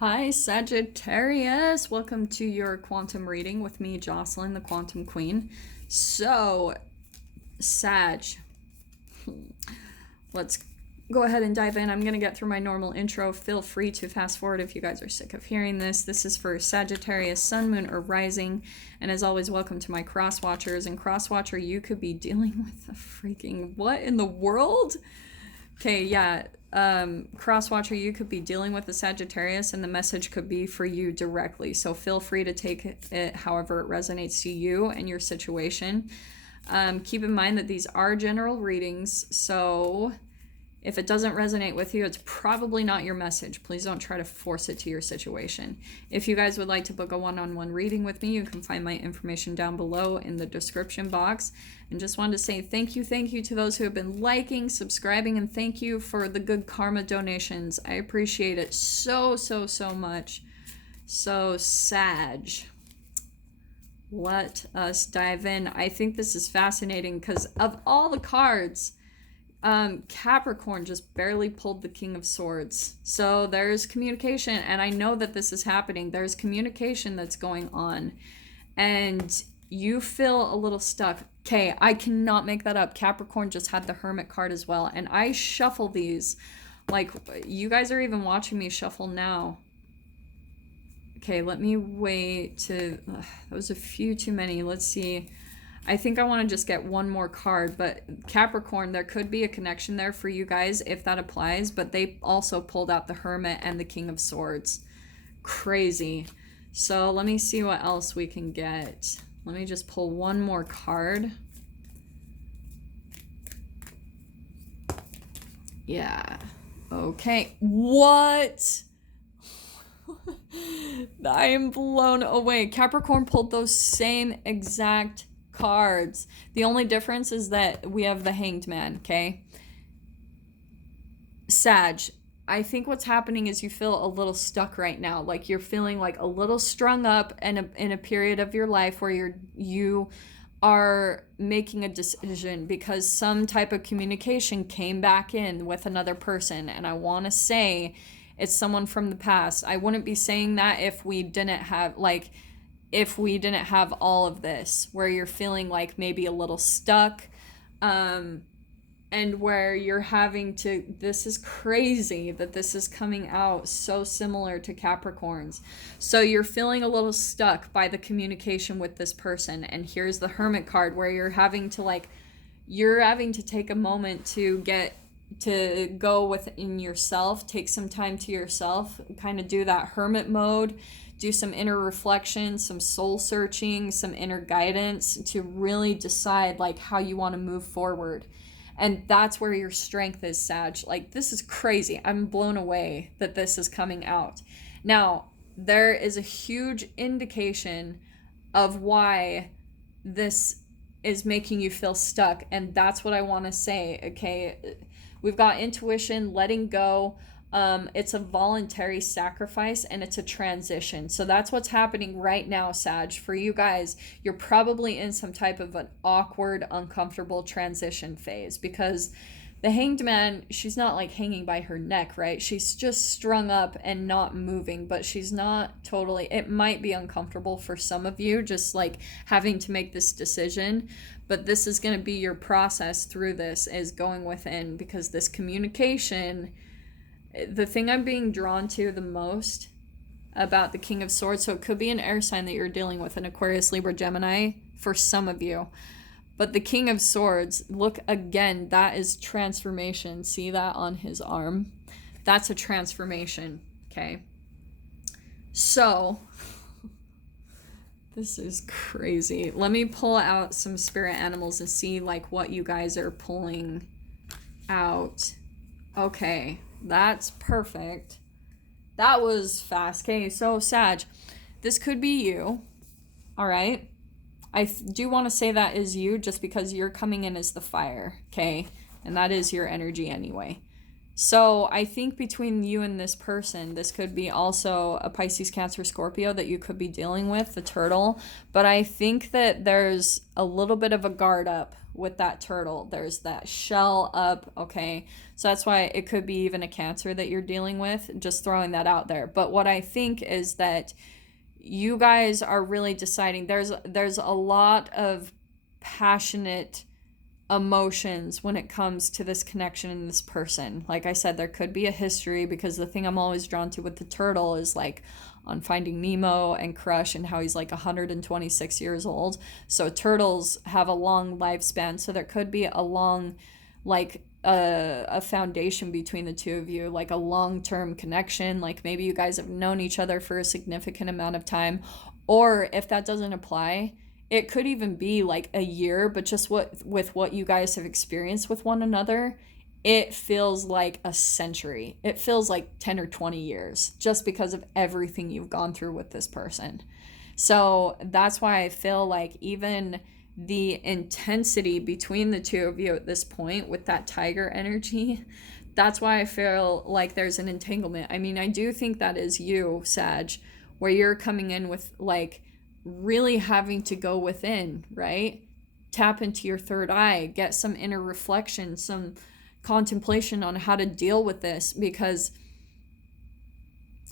Hi, Sagittarius. Welcome to your quantum reading with me, Jocelyn, the Quantum Queen. So, Sag, let's go ahead and dive in. I'm going to get through my normal intro. Feel free to fast forward if you guys are sick of hearing this. This is for Sagittarius, Sun, Moon, or Rising. And as always, welcome to my cross watchers. And cross watcher, you could be dealing with a freaking what in the world? Okay, yeah. Cross watcher, you could be dealing with the Sagittarius and the message could be for you directly. So feel free to take it however it resonates to you and your situation. Keep in mind that these are general readings, so if it doesn't resonate with you, it's probably not your message. Please don't try to force it to your situation. If you guys would like to book a one-on-one reading with me, you can find my information down below in the description box. And just wanted to say thank you to those who have been liking, subscribing, and thank you for the good karma donations. I appreciate it so much. So, Sag, let us dive in. I think this is fascinating because of all the cards, Capricorn just barely pulled the King of Swords. So there's communication, and I know that this is happening. There's communication that's going on, and you feel a little stuck. Okay, I cannot make that up. Capricorn just had the Hermit card as well, and I shuffle these. Like, you guys are even watching me shuffle now. Okay, let me wait to... that was a few too many. Let's see. I think I want to just get one more card, but Capricorn, there could be a connection there for you guys if that applies, but they also pulled out the Hermit and the King of Swords. Crazy. So let me see what else we can get. Let me just pull one more card. Yeah. Okay. What? I am blown away. Capricorn pulled those same exact cards. The only difference is that we have the Hanged Man, okay? Sag, I think what's happening is you feel a little stuck right now. Like you're feeling like a little strung up in a period of your life where you are making a decision because some type of communication came back in with another person. And I want to say it's someone from the past. I wouldn't be saying that if we didn't have all of this, where you're feeling like maybe a little stuck, and where you're having to, this is crazy that this is coming out so similar to Capricorns. So you're feeling a little stuck by the communication with this person, and here's the Hermit card where you're having to take a moment to go within yourself, take some time to yourself, kind of do that hermit mode, do some inner reflection, some soul searching, some inner guidance to really decide like how you want to move forward. And that's where your strength is, Sag. Like, this is crazy. I'm blown away that this is coming out. Now, there is a huge indication of why this is making you feel stuck. And that's what I want to say, okay? We've got intuition, letting go. It's a voluntary sacrifice and it's a transition. So that's what's happening right now, Sag. For you guys, you're probably in some type of an awkward, uncomfortable transition phase because the Hanged Man, she's not like hanging by her neck, right? She's just strung up and not moving, but she's not totally, it might be uncomfortable for some of you, just like having to make this decision. But this is going to be your process through this, is going within, because this communication, the thing I'm being drawn to the most about the King of Swords, so it could be an air sign that you're dealing with, an Aquarius, Libra, Gemini, for some of you. But the King of Swords, look again, that is transformation. See that on his arm? That's a transformation, okay? So, this is crazy. Let me pull out some spirit animals and see like what you guys are pulling out. Okay. That's perfect. That was fast. Okay, so Sag, this could be you. All right. I do want to say that is you just because you're coming in as the fire. Okay. And that is your energy anyway. So I think between you and this person, this could be also a Pisces, Cancer, Scorpio that you could be dealing with, the turtle. But I think that there's a little bit of a guard up with that turtle. There's that shell up, okay? So that's why it could be even a Cancer that you're dealing with, just throwing that out there. But what I think is that you guys are really deciding, there's a lot of passionate emotions when it comes to this connection in this person. Like I said, there could be a history, because the thing I'm always drawn to with the turtle is like on Finding Nemo and Crush, and how he's like 126 years old. So turtles have a long lifespan, so there could be a long, like a foundation between the two of you, like a long-term connection. Like maybe you guys have known each other for a significant amount of time. Or if that doesn't apply, it could even be like a year, but just with what you guys have experienced with one another, it feels like a century. It feels like 10 or 20 years, just because of everything you've gone through with this person. So that's why I feel like even the intensity between the two of you at this point with that tiger energy, that's why I feel like there's an entanglement. I mean, I do think that is you, Sag, where you're coming in with like really having to go within, right? Tap into your third eye, get some inner reflection, some contemplation on how to deal with this, because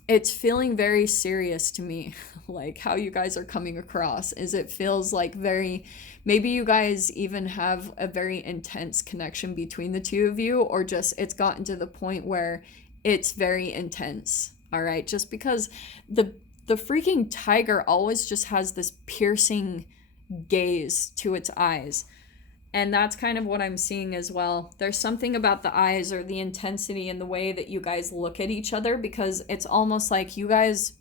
it's feeling very serious to me. Like how you guys are coming across is, it feels like very, maybe you guys even have a very intense connection between the two of you, or just it's gotten to the point where it's very intense. All right, just because the freaking tiger always just has this piercing gaze to its eyes. And that's kind of what I'm seeing as well. There's something about the eyes, or the intensity in the way that you guys look at each other, because it's almost like you guys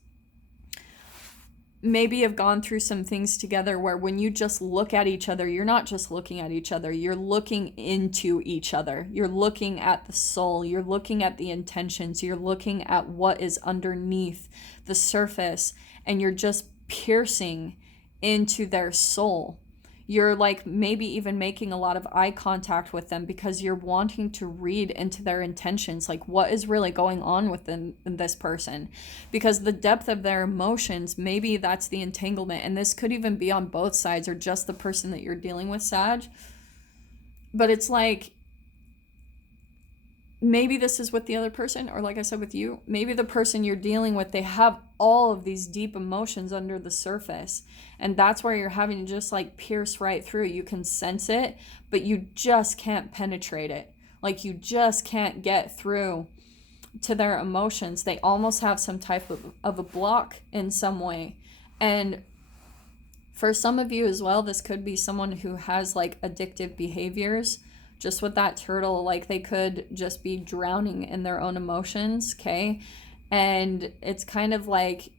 maybe have gone through some things together where when you just look at each other, you're not just looking at each other, you're looking into each other. You're looking at the soul, you're looking at the intentions, you're looking at what is underneath the surface, and you're just piercing into their soul. You're like maybe even making a lot of eye contact with them, because you're wanting to read into their intentions, like what is really going on within this person, because the depth of their emotions, maybe that's the entanglement. And this could even be on both sides, or just the person that you're dealing with, Sag. But it's like, maybe this is with the other person, or like I said with you, maybe the person you're dealing with, they have all of these deep emotions under the surface, and that's where you're having to just like pierce right through. You can sense it, but you just can't penetrate it. Like you just can't get through to their emotions. They almost have some type of a block in some way. And for some of you as well, this could be someone who has like addictive behaviors. Just with that turtle, like they could just be drowning in their own emotions, okay? And it's kind of like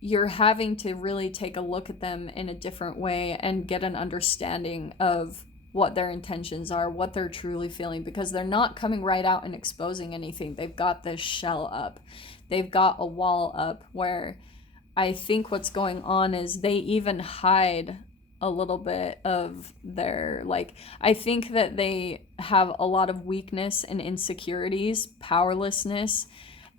you're having to really take a look at them in a different way and get an understanding of what their intentions are, what they're truly feeling, because they're not coming right out and exposing anything. They've got this shell up. They've got a wall up, where I think what's going on is they even hide a little bit of their, like, I think that they have a lot of weakness and insecurities, powerlessness,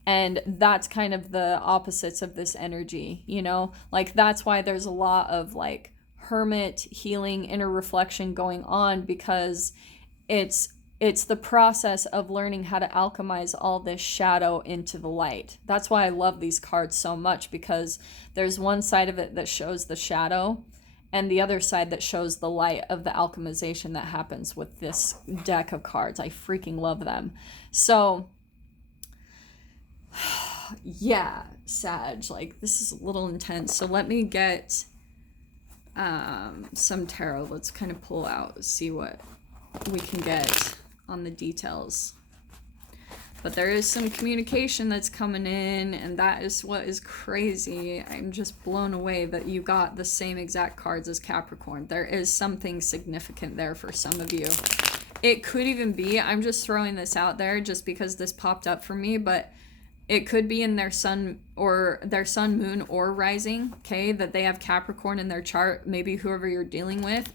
and that's kind of the opposites of this energy, you know? Like that's why there's a lot of like hermit healing, inner reflection going on, because it's the process of learning how to alchemize all this shadow into the light. That's why I love these cards so much, because there's one side of it that shows the shadow, and the other side that shows the light of the alchemization that happens with this deck of cards. I freaking love them. So, yeah, Sag, like this is a little intense. So let me get some tarot. Let's kind of pull out, see what we can get on the details. But there is some communication that's coming in, and that is what is crazy. I'm just blown away that you got the same exact cards as Capricorn. There is something significant there for some of you. It could even be, I'm just throwing this out there just because this popped up for me, but it could be in their sun, or their sun, moon, or rising, okay, that they have Capricorn in their chart, maybe whoever you're dealing with.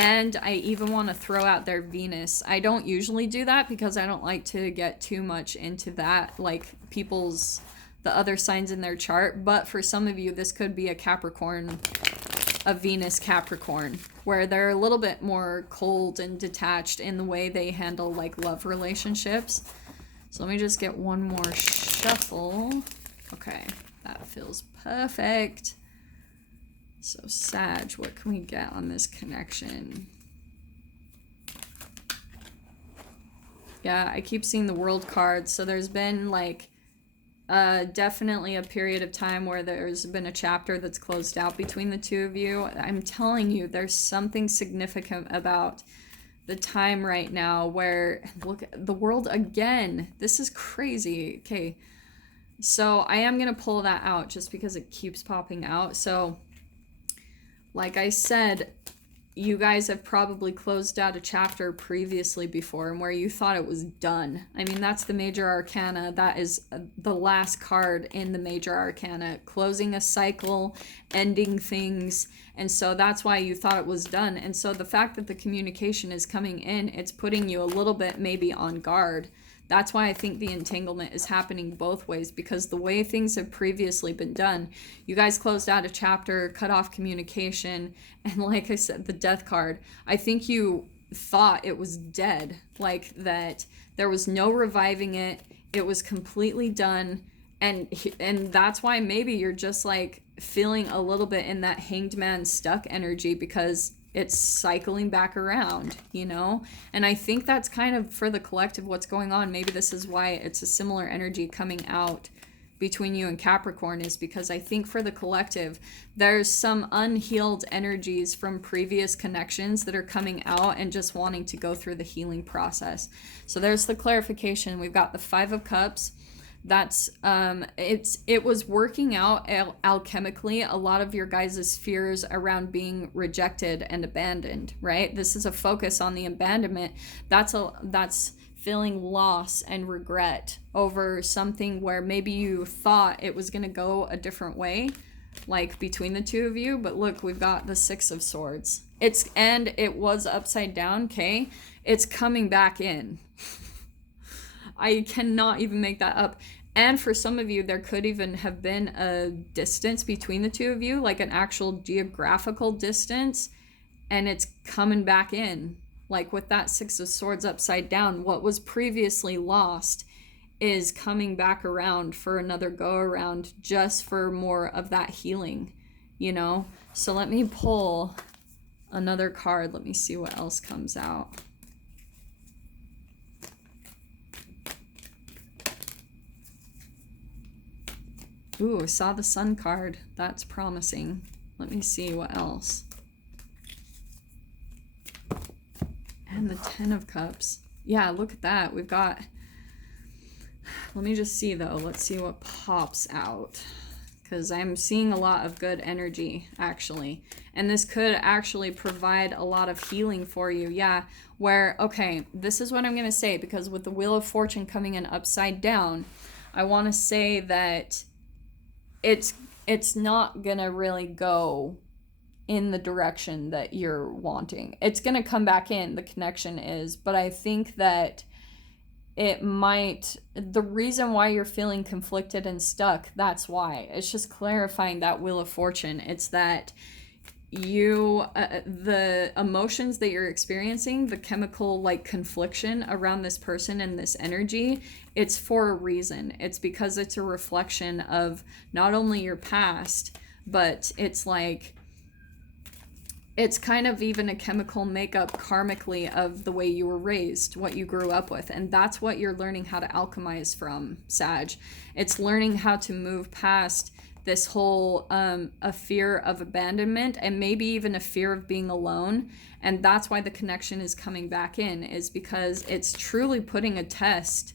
And I even want to throw out their Venus. I don't usually do that because I don't like to get too much into that, like people's, the other signs in their chart. But for some of you, this could be a Capricorn, a Venus Capricorn, where they're a little bit more cold and detached in the way they handle like love relationships. So let me just get one more shuffle. Okay, that feels perfect. So Sag, what can we get on this connection? Yeah, I keep seeing the World card. So there's been like definitely a period of time where there's been a chapter that's closed out between the two of you. I'm telling you, there's something significant about the time right now where, look at the World again. This is crazy. Okay, so I am going to pull that out just because it keeps popping out. So like I said, you guys have probably closed out a chapter previously before and where you thought it was done. I mean, that's the Major Arcana. That is the last card in the Major Arcana. Closing a cycle, ending things. And so that's why you thought it was done. And so the fact that the communication is coming in, it's putting you a little bit maybe on guard. That's why I think the entanglement is happening both ways, because the way things have previously been done, you guys closed out a chapter, cut off communication, and like I said, the Death card, I think you thought it was dead, like that there was no reviving it, it was completely done, and that's why maybe you're just like feeling a little bit in that Hanged Man stuck energy, because it's cycling back around, you know? And I think that's kind of for the collective what's going on. Maybe this is why it's a similar energy coming out between you and Capricorn, is because I think for the collective, there's some unhealed energies from previous connections that are coming out and just wanting to go through the healing process. So there's the clarification. We've got the Five of Cups. That's it was working out alchemically a lot of your guys' fears around being rejected and abandoned, right? This is a focus on the abandonment. That's feeling loss and regret over something where maybe you thought it was going to go a different way, like between the two of you. But look, we've got the Six of Swords. And it was upside down, okay? It's coming back in. I cannot even make that up. And for some of you, there could even have been a distance between the two of you, like an actual geographical distance, and it's coming back in. Like with that Six of Swords upside down, what was previously lost is coming back around for another go around, just for more of that healing, you know? So let me pull another card. Let me see what else comes out. Ooh, I saw the Sun card. That's promising. Let me see what else. And the Ten of Cups. Yeah, look at that. We've got... Let me just see, though. Let's see what pops out. Because I'm seeing a lot of good energy, actually. And this could actually provide a lot of healing for you. Yeah, where... Okay, this is what I'm going to say. Because with the Wheel of Fortune coming in upside down, I want to say that it's not gonna really go in the direction that you're wanting. It's gonna come back in, the connection is, but I think that it might, the reason why you're feeling conflicted and stuck, that's why. It's just clarifying that Wheel of Fortune. It's that you, the emotions that you're experiencing, the chemical like confliction around this person and this energy, it's for a reason. It's because it's a reflection of not only your past, but it's like, it's kind of even a chemical makeup karmically of the way you were raised, what you grew up with. And that's what you're learning how to alchemize from, Sag. It's learning how to move past this whole a fear of abandonment, and maybe even a fear of being alone. And that's why the connection is coming back in, is because it's truly putting a test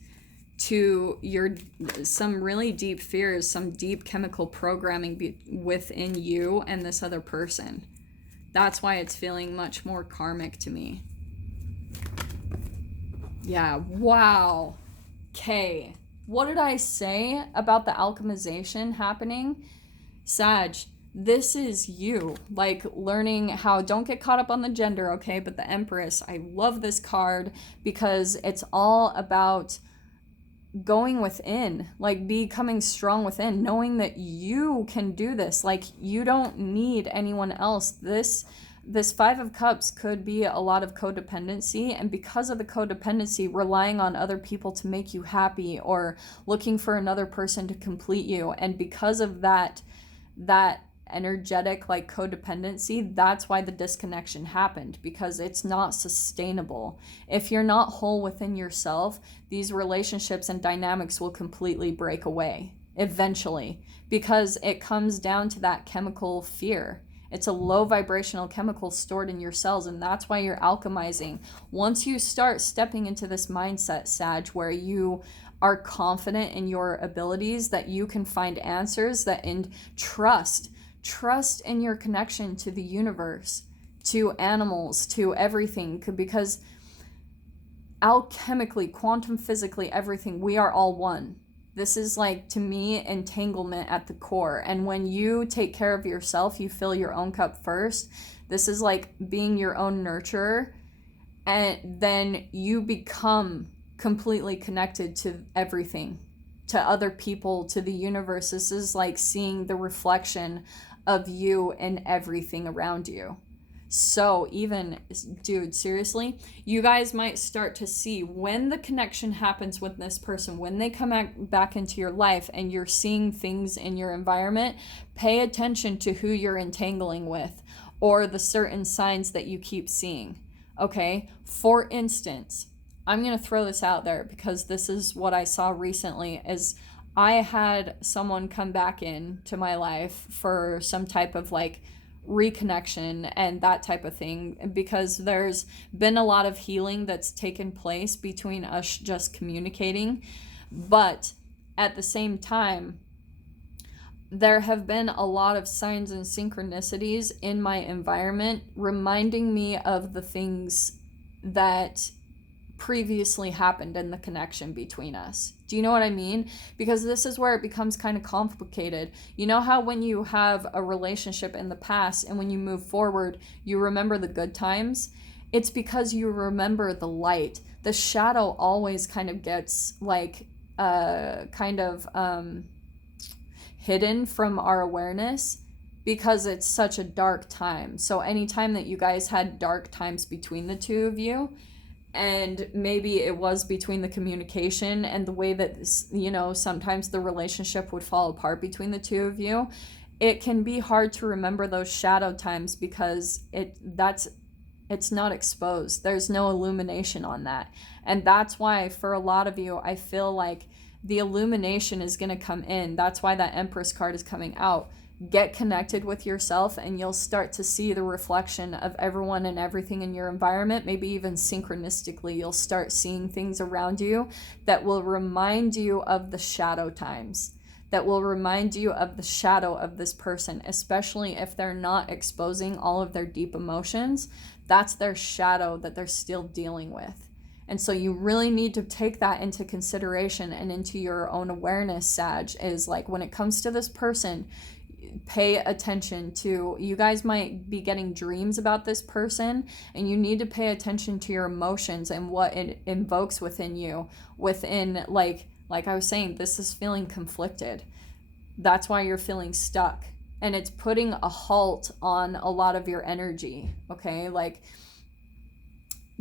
to your some really deep fears, some deep chemical programming within you and this other person. That's why it's feeling much more karmic to me. Yeah, wow. Okay. What did I say about the alchemization happening? Sag, this is you, like learning how, don't get caught up on the gender, okay? But the Empress, I love this card because it's all about going within, like becoming strong within, knowing that you can do this. Like, you don't need anyone else. This Five of Cups could be a lot of codependency, and because of the codependency, relying on other people to make you happy or looking for another person to complete you. And because of that energetic like codependency, that's why the disconnection happened, because it's not sustainable. If you're not whole within yourself, these relationships and dynamics will completely break away eventually, because it comes down to that chemical fear. It's a low vibrational chemical stored in your cells, and that's why you're alchemizing. Once you start stepping into this mindset, Sag, where you are confident in your abilities, that you can find answers, and trust in your connection to the universe, to animals, to everything, because alchemically, quantum physically, everything, we are all one. This is, like, to me, entanglement at the core. And when you take care of yourself, you fill your own cup first. This is like being your own nurturer, and then you become completely connected to everything, to other people, to the universe. This is like seeing the reflection of you in everything around you. So even, dude, seriously, you guys might start to see when the connection happens with this person, when they come back into your life and you're seeing things in your environment, pay attention to who you're entangling with or the certain signs that you keep seeing, okay? For instance, I'm going to throw this out there because this is what I saw recently. Is I had someone come back into my life for some type of like reconnection and that type of thing, because there's been a lot of healing that's taken place between us just communicating. But at the same time, there have been a lot of signs and synchronicities in my environment reminding me of the things that previously happened in the connection between us. Do you know what I mean? Because this is where it becomes kind of complicated. You know how when you have a relationship in the past and when you move forward, you remember the good times? It's because you remember the light. The shadow always kind of gets like hidden from our awareness because it's such a dark time. So anytime that you guys had dark times between the two of you, and maybe it was between the communication and the way that this, you know, sometimes the relationship would fall apart between the two of you, it can be hard to remember those shadow times because it's not exposed. There's no illumination on that. And that's why for a lot of you, I feel like the illumination is going to come in. That's why that Empress card is coming out. Get connected with yourself and you'll start to see the reflection of everyone and everything in your environment. Maybe even synchronistically, you'll start seeing things around you that will remind you of the shadow times, that will remind you of the shadow of this person, especially if they're not exposing all of their deep emotions. That's their shadow that they're still dealing with. And so you really need to take that into consideration and into your own awareness, Sag, is like when it comes to this person, pay attention to, you guys might be getting dreams about this person, and you need to pay attention to your emotions and what it invokes within you, within like I was saying, this is feeling conflicted. That's why you're feeling stuck, and it's putting a halt on a lot of your energy, okay? Like,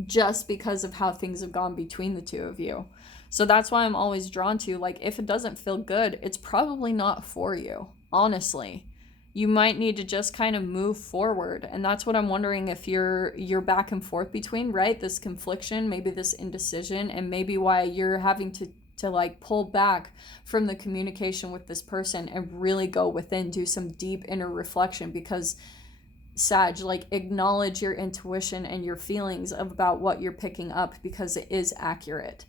just because of how things have gone between the two of you. So that's why I'm always drawn to, like, if it doesn't feel good, it's probably not for you. Honestly, you might need to just kind of move forward. And that's what I'm wondering if you're back and forth between, right? This confliction, maybe this indecision, and maybe why you're having to like pull back from the communication with this person and really go within, do some deep inner reflection, because Sag, like, acknowledge your intuition and your feelings about what you're picking up, because it is accurate.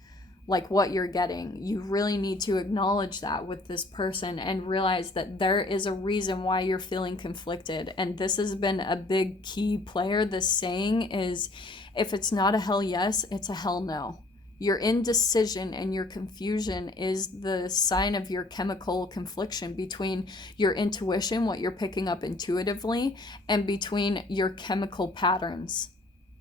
Like what you're getting, you really need to acknowledge that with this person and realize that there is a reason why you're feeling conflicted. And this has been a big key player. This saying is, if it's not a hell yes, it's a hell no. Your indecision and your confusion is the sign of your chemical confliction between your intuition, what you're picking up intuitively, and between your chemical patterns.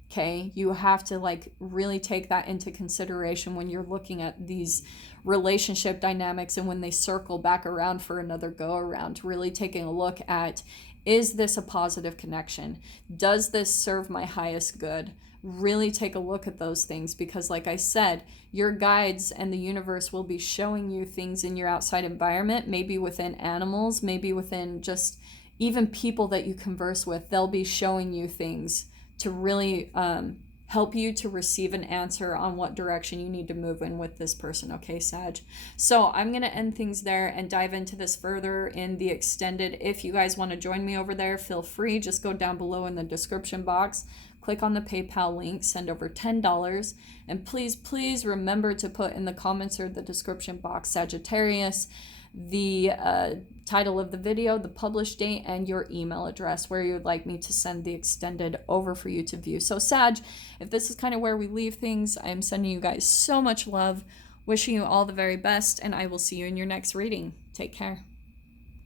Okay, you have to like really take that into consideration when you're looking at these relationship dynamics, and when they circle back around for another go around, really taking a look at, is this a positive connection? Does this serve my highest good? Really take a look at those things, because like I said, your guides and the universe will be showing you things in your outside environment, maybe within animals, maybe within just even people that you converse with. They'll be showing you things to really help you to receive an answer on what direction you need to move in with this person. Okay, Sag? So I'm going to end things there and dive into this further in the extended. If you guys want to join me over there, feel free. Just go down below in the description box, click on the PayPal link, send over $10. And please remember to put in the comments or the description box Sagittarius, the title of the video, the published date, and your email address where you would like me to send the extended over for you to view. So Sag, if this is kind of where we leave things, I'm sending you guys so much love, wishing you all the very best, and I will see you in your next reading. Take care.